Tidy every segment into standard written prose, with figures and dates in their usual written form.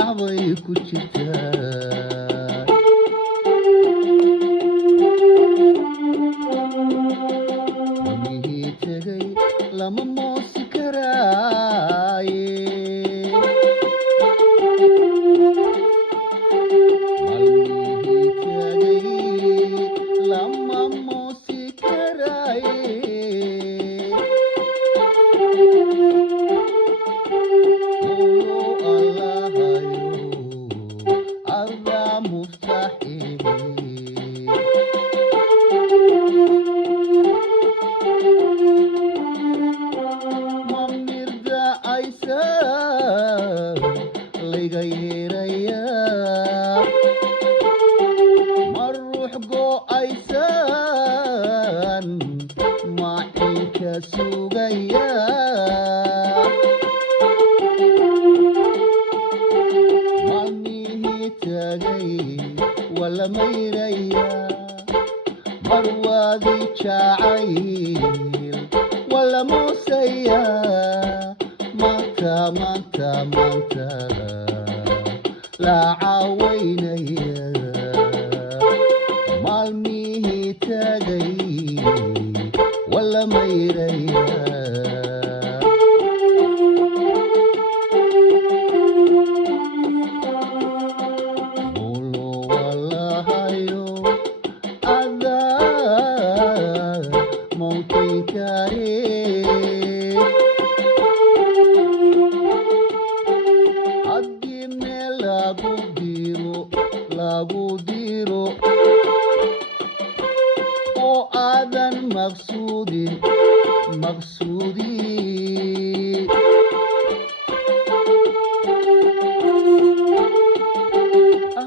magacbay ku jirtaa mihii tegay lama moosi karaaye malmihii tegay lama moosi karaaye maruux go'aysan macinka sugaya maalmihii tagay wala mayraya marwaadii jacayl wala moosaya maanta la cawaynaya maalmihii tagay wala mayraya mulo walahayo adaa mawtaykare lagu diro oo aadan maqsuudin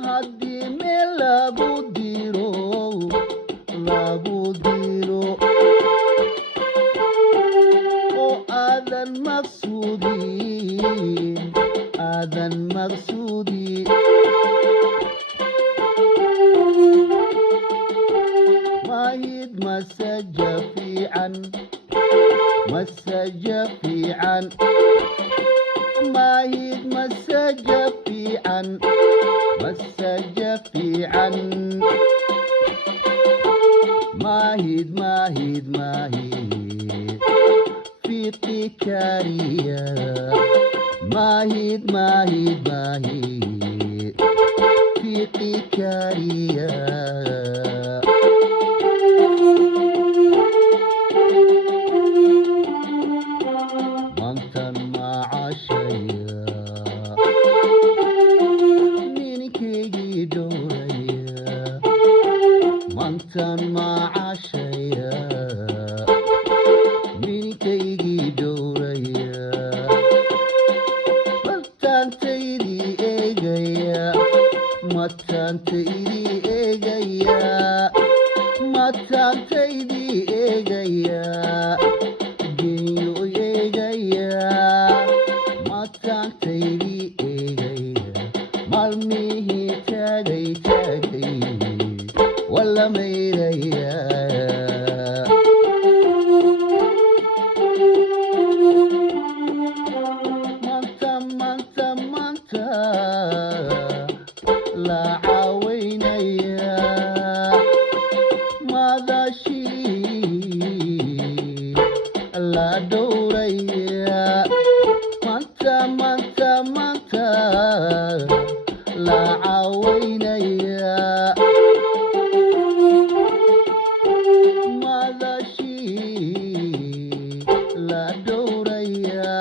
haddii meel lagu diro oo aadan maqsuudin mahid masaja fiican mahid masaja fiican mahid fiiqi kariya mahid fiiqi kariya mantan macashaya ninkaygii dhowraya mantan macashaya ninkaygii dhowraya mataantaydii eegaya genyo eegaya mataantaydii eegaya maalmihii tagay wala mayraya maanta la cawaynaya madashii la dhowraya maanta la cawaynaya madashii la dhowraya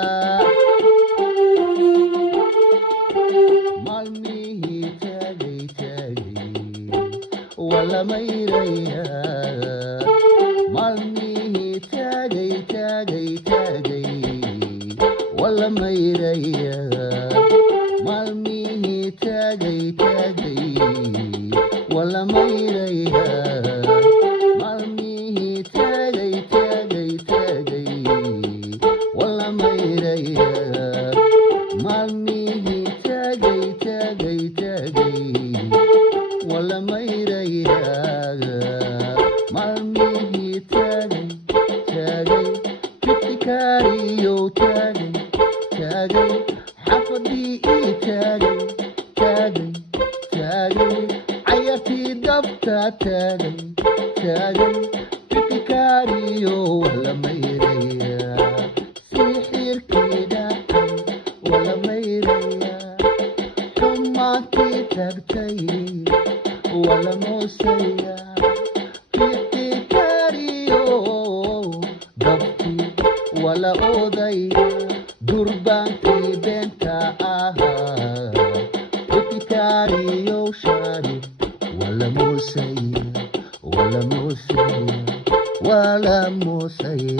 maalmihii tagay wala mayraya maalmihii tagay wala mayraya maalmihii tagay wala mayraya maalmihii tagay wala mayraya maalmihii tagay wala mayraya عيرتي دبتا تاغي تكاريو ولا ميريا سيحير كده ولا ميريا كماتي تاغتي ولا موسيا تكاريو دبتي ولا أوضيا دربانتي بنتا تكاريو شاري ولا موسيا ولا موسيا ولا موسيا